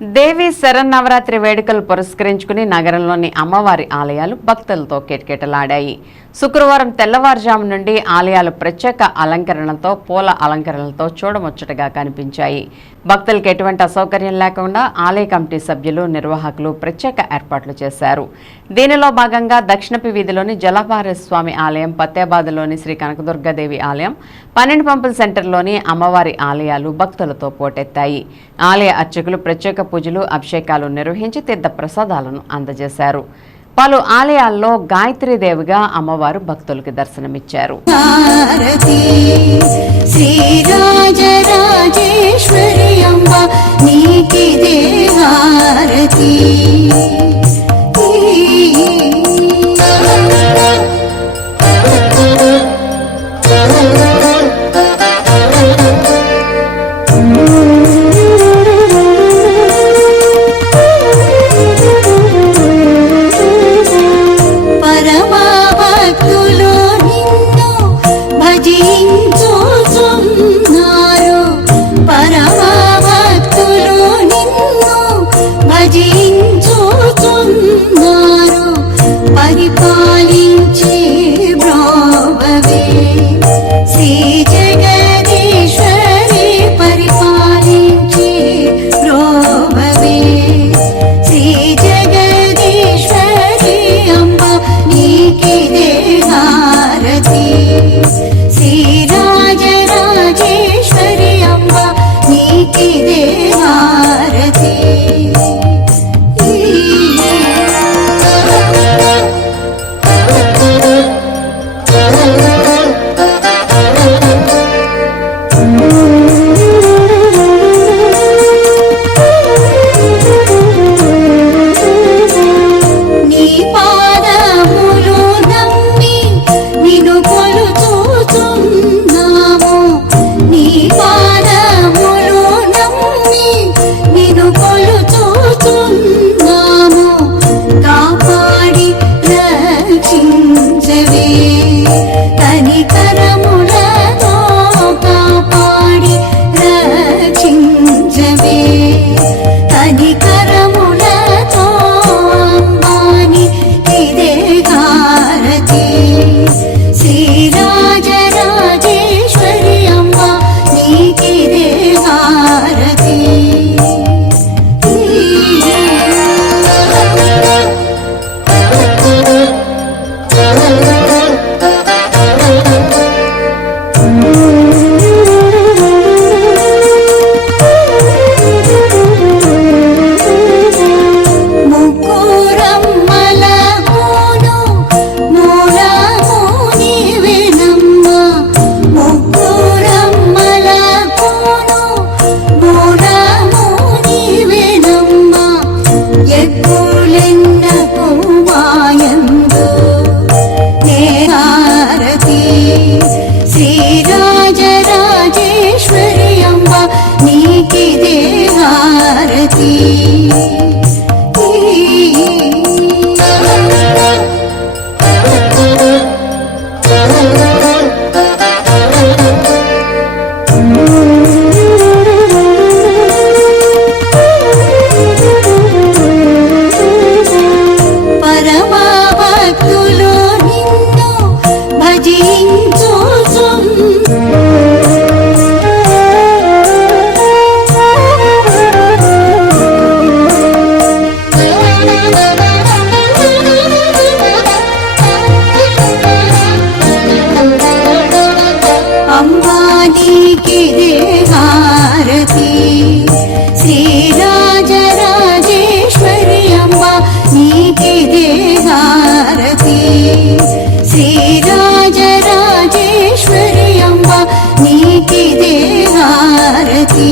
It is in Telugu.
దేవి శరన్నవరాత్రి వేడుకలు పురస్కరించుకుని నగరంలోని అమ్మవారి ఆలయాలు భక్తులతో కిటకిటలాడాయి. శుక్రవారం తెల్లవారుజాము నుండి ఆలయాలు ప్రత్యేక అలంకరణలతో పూల అలంకరణలతో చూడముచ్చటగా కనిపించాయి. భక్తులకు ఎటువంటి అసౌకర్యం లేకుండా ఆలయ కమిటీ సభ్యులు నిర్వాహకులు ప్రత్యేక ఏర్పాట్లు చేశారు. దీనిలో భాగంగా దక్షిణపు వీధిలోని జలపారేస్వామి ఆలయం, పత్తేబాదులోని శ్రీ కనకదుర్గాదేవి ఆలయం, 12 పంపుల సెంటర్లోని అమ్మవారి ఆలయాలు భక్తులతో పోటెత్తాయి. ఆలయ అర్చకులు ప్రత్యేక పూజలు, అభిషేకాలు నిర్వహించి తీర్థ ప్రసాదాలను అందజేశారు. పలు ఆలయాల్లో గాయత్రీదేవిగా అమ్మవారు భక్తులకు దర్శనమిచ్చారు. పరిపాలించే బ్రోవవే శ్రీ జగదీశ్వరి, పరిపాలించే బ్రోవవే శ్రీ జగదీశ్వరి అంబ, నీకిదే హారతి. శ్రీ రాజరాజేశ్వరి అంబ, నీకిదే హారతి. కనికరములతో కాపాడి రక్షించవే, కనికరములతో అంబాని ఇదే హారతి. శ్రీ రాజరాజేశ్వరి అంబ, నీకిదే హారతి. శ్రీ రాజరాజేశ్వరి అంబ, నీకిదే హారతి. పరమా భక్తులు నిన్ను భజించు అంబానీకిదే హారతి. శ్రీ రాజరాజేశ్వరి అంబ, నీకిదే హారతి. శ్రీ రాజరాజేశ్వరి అంబ, నీకిదే హారతి.